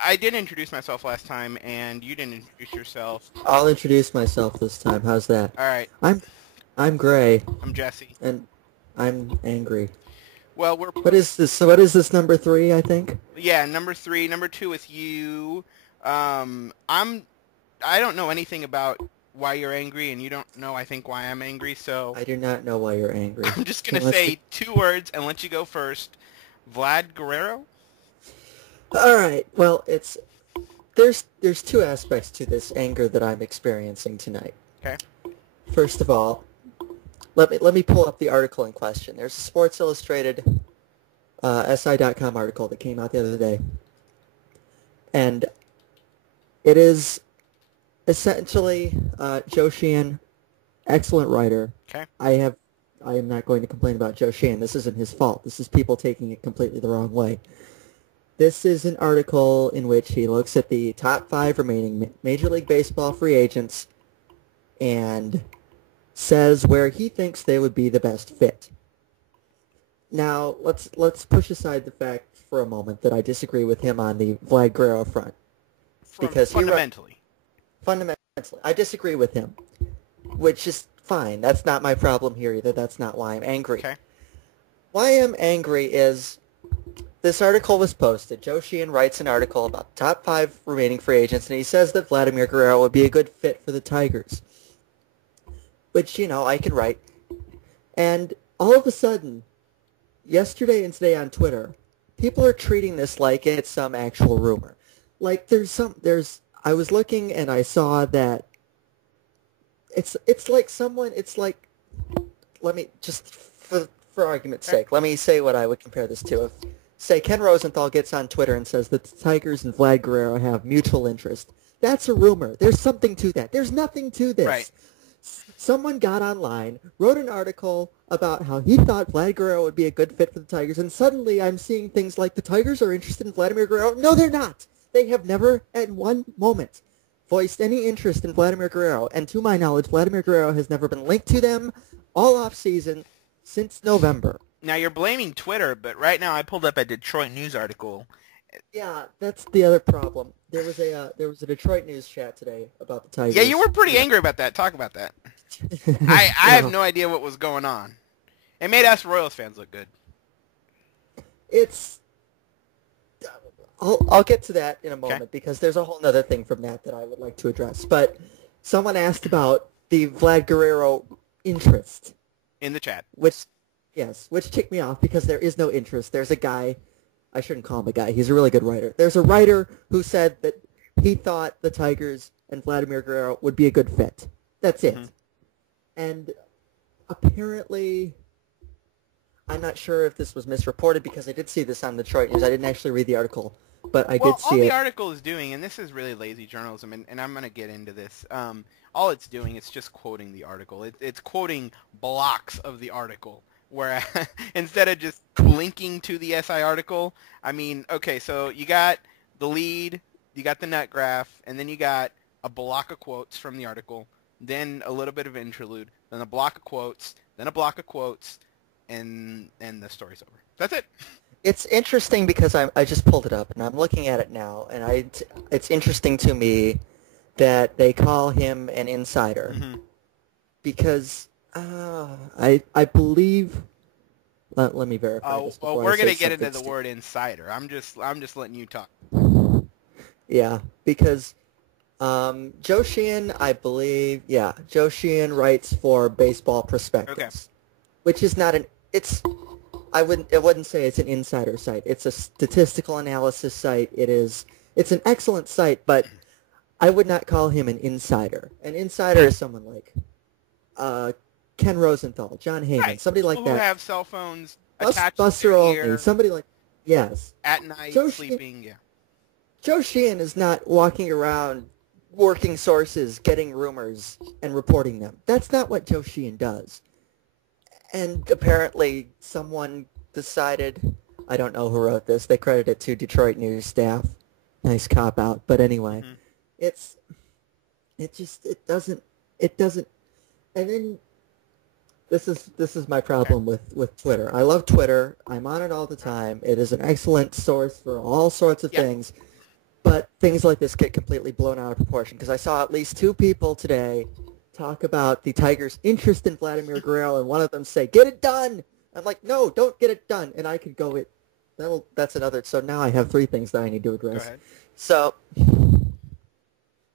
I did introduce myself last time, and you didn't introduce yourself. I'll introduce myself this time. How's that? All right, I'm I'm Gray, I'm Jesse. and I'm angry. Well, we're What is this? So what is this number three? I think. yeah, number three, number two with you. I'm I don't know anything about why you're angry, and you don't know I think why I'm angry. So I do not know why you're angry. I'm just gonna Can't let's. say two words and let you go first. Vlad Guerrero. All right. Well, there's two aspects to this anger that I'm experiencing tonight. Okay. First of all, let me pull up the article in question. There's a Sports Illustrated SI.com article that came out the other day, and it is essentially Joe Sheehan, excellent writer. Okay. I am not going to complain about Joe Sheehan. This isn't his fault. This is people taking it completely the wrong way. This is an article in which he looks at the top five remaining Major League Baseball free agents and says where he thinks they would be the best fit. Now, let's push aside the fact for a moment that I disagree with him on the Vlad Guerrero front From because fundamentally. fundamentally I disagree with him, which is fine. That's not my problem here either. That's not why I'm angry. Okay. Why I'm angry is this article was posted. Joe Sheehan writes an article about the top five remaining free agents, and he says that Vladimir Guerrero would be a good fit for the Tigers, which, I could write. And all of a sudden, yesterday and today on Twitter, people are treating this like it's some actual rumor. Like I was looking and I saw that it's like someone, it's like, let me just, for argument's Okay. sake, let me say what I would compare this to. If, say, Ken Rosenthal gets on Twitter and says that the Tigers and Vlad Guerrero have mutual interest, that's a rumor. There's something to that. There's nothing to Right. this. Someone got online, wrote an article about how he thought Vlad Guerrero would be a good fit for the Tigers, and suddenly I'm seeing things like the Tigers are interested in Vladimir Guerrero. No, they're not. They have never, at one moment, voiced any interest in Vladimir Guerrero, and to my knowledge, Vladimir Guerrero has never been linked to them all off-season since November. Now you're blaming Twitter, but right now I pulled up a Detroit News article. Yeah, that's the other problem. There was a Detroit News chat today about the Yeah, you Tigers. were pretty Yeah. angry about that. Talk about that. I have Well, no idea what was going on. It made us Royals fans look good. it's I'll get to that in a Okay. moment because there's a whole other thing from that I would like to address. But someone asked about the Vlad Guerrero interest, In the chat. which, yes, which ticked me off because there is no interest. There's a guy, I shouldn't call him a guy, he's a really good writer. There's a writer who said that he thought the Tigers and Vladimir Guerrero would be a good fit. That's it. Hmm. And apparently, I'm not sure if this was misreported because I did see this on Detroit News. I didn't actually read the article, but I did Well, all see the it. article is doing, and this is really lazy journalism, and I'm going to get into this. All it's doing is just quoting the article. It's quoting blocks of the article, where instead of just linking to the SI article, I mean, okay, so you got the lead, you got the nut graph, and then you got a block of quotes from the article, then a little bit of interlude, then a block of quotes, then a block of quotes, and the story's over. That's it. It's interesting because I just pulled it up and I'm looking at it now, and it's interesting to me that they call him an insider Hmm. because I believe. Let me verify this Well, before I we're say gonna get into something the stupid. word insider. I'm just letting you talk. Yeah, because Joe Sheehan, I believe, yeah, Joe Sheehan writes for Baseball Okay. Prospectus, which is not an. I wouldn't say it's an insider site. It's a statistical analysis site. It's an excellent site, but I would not call him an insider. An insider is someone like uh, Ken Rosenthal, John Heyman, Right. somebody like People who that. have cell phones attached to Buster their Olney, ear somebody like, yes. at night, Joe Sheehan, sleeping. Yeah. Joe Sheehan is not walking around working sources, getting rumors, and reporting them. That's not what Joe Sheehan does. And apparently someone decided, I don't know who wrote this, they credit it to Detroit News staff. Nice cop out. But anyway, Hmm. it's, it doesn't, and then this is my Okay. problem with Twitter. I love Twitter. I'm on it all the time. It is an excellent source for all sorts of Yeah. things. But things like this get completely blown out of proportion because I saw at least two people today talk about the Tigers' interest in Vladimir Guerrero, and one of them say, "Get it done." I'm like, "No, don't get it done." And I could go it. That's another. So now I have three things that I need to Go address. ahead. So,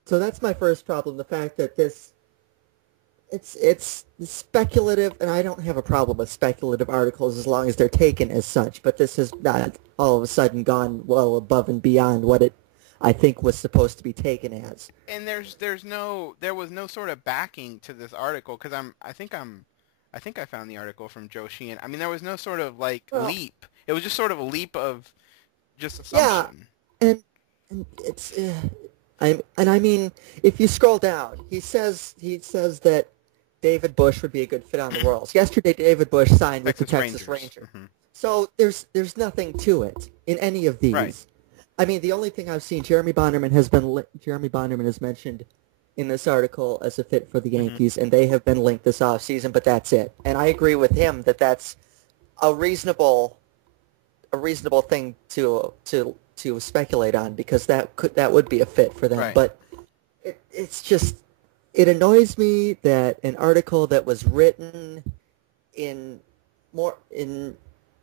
so that's my first problem: the fact that it's speculative, and I don't have a problem with speculative articles as long as they're taken as such. But this has not all of a sudden gone well above and beyond what it I think was supposed to be taken as. And there was no sort of backing to this article because I think I found the article from Joe Sheehan. I mean, there was no sort of like Well, leap. It was just sort of a leap of just yeah, assumption. and it's I mean, if you scroll down, he says that David Bush would be a good fit on the Royals. Yesterday, David Bush signed with the Texas Rangers. Hmm. So there's nothing to it in any of these. Right. I mean, the only thing I've seen, Jeremy Bonderman is mentioned in this article as a fit for the Yankees, and they have been linked this offseason, but that's it. And I agree with him that that's a reasonable thing to speculate on because that would be a fit for them. Right. But it's just it annoys me that an article that was written in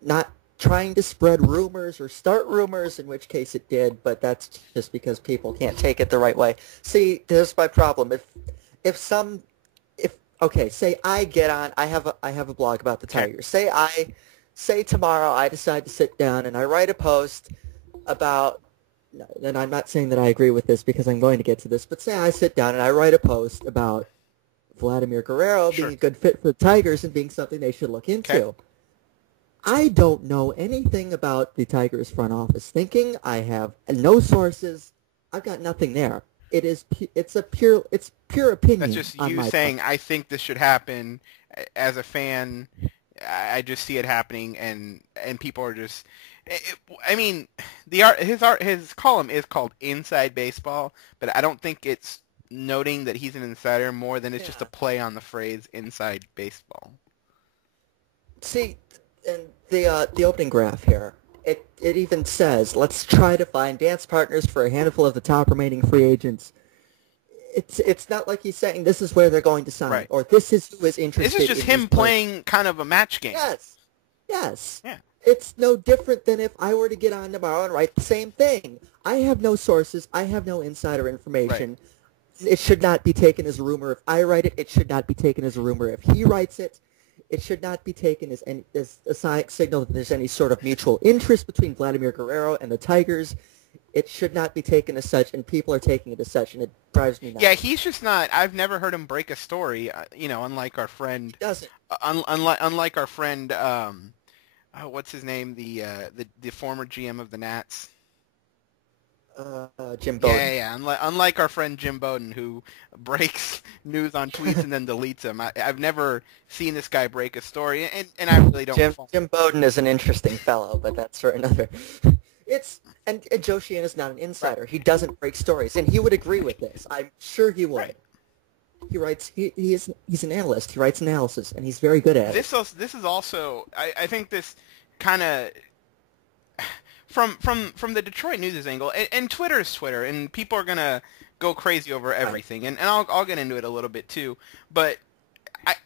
not trying to spread rumors or start rumors, in which case it did, but that's just because people can't take it the right way. See, there's my problem. Say I get on, I have a blog about the Tigers. Say tomorrow I decide to sit down and I write a post about, and I'm not saying that I agree with this because I'm going to get to this, but say I sit down and I write a post about Vladimir Guerrero being a good fit for the Tigers and being something they should look into. Okay. I don't know anything about the Tigers front office thinking. I have no sources. I've got nothing there. It's pure opinion. That's just on you my saying, part. I think this should happen. As a fan, I just see it happening, and people are just. I mean, his column is called Inside Baseball, but I don't think it's noting that he's an insider more than it's just a play on the phrase Inside Baseball. See, and the opening graph here, it even says, let's try to find dance partners for a handful of the top remaining free agents. It's not like he's saying this is where they're going to sign, or this is who is interested. This is just him playing kind of a match game. Yes. Yeah. It's no different than if I were to get on tomorrow and write the same thing. I have no sources. I have no insider information. Right. It should not be taken as a rumor. If I write it, it should not be taken as a rumor. If he writes it, it should not be taken as a signal that there's any sort of mutual interest between Vladimir Guerrero and the Tigers. It should not be taken as such, and people are taking it as such, and it drives me nuts. Yeah, he's just not. I've never heard him break a story. Unlike our friend. He doesn't. Unlike our friend. What's his name? The former GM of the Nats. Jim Bowden. Yeah. Unlike our friend Jim Bowden, who breaks news on tweets and then deletes them. I've never seen this guy break a story, and I really don't. Jim Bowden is an interesting fellow, but that's for another. And Joe Sheehan is not an insider. He doesn't break stories, and he would agree with this. I'm sure he would. Right. He writes. He's an analyst. He writes analysis, and he's very good at it. This is also. I think this kind of. From the Detroit News' angle, and Twitter is Twitter, and people are gonna go crazy over everything, and I'll get into it a little bit too. But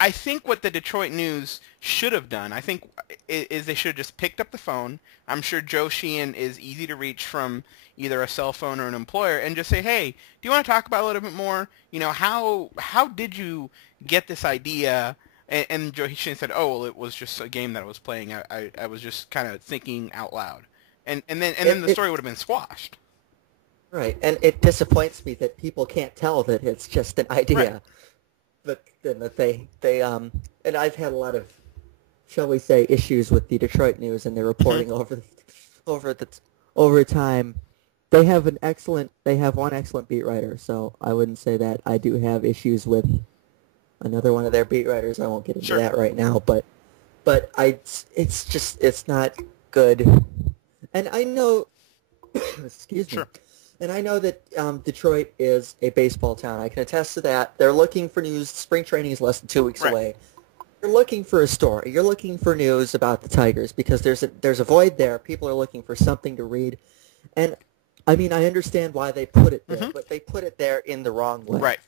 I think what the Detroit News should have done, I think, is they should have just picked up the phone. I'm sure Joe Sheehan is easy to reach from either a cell phone or an employer, and just say, hey, do you want to talk about it a little bit more? How did you get this idea? And Joe Sheehan said, oh, well, it was just a game that I was playing. I was just kind of thinking out loud. And then the story would have been squashed. Right, and it disappoints me that people can't tell that it's just an idea. Right. But then that they and I've had a lot of, shall we say, issues with the Detroit News and their reporting over time. They have one excellent beat writer, so I wouldn't say that. I do have issues with another one of their beat writers. I won't get into that right now, but it's not good. And I know, excuse me, and I know that Detroit is a baseball town. I can attest to that. They're looking for news. Spring training is less than 2 weeks away. You're looking for a story. You're looking for news about the Tigers because there's a void there. People are looking for something to read. And I mean, I understand why they put it there, Mhm. but they put it there in the wrong way. Right.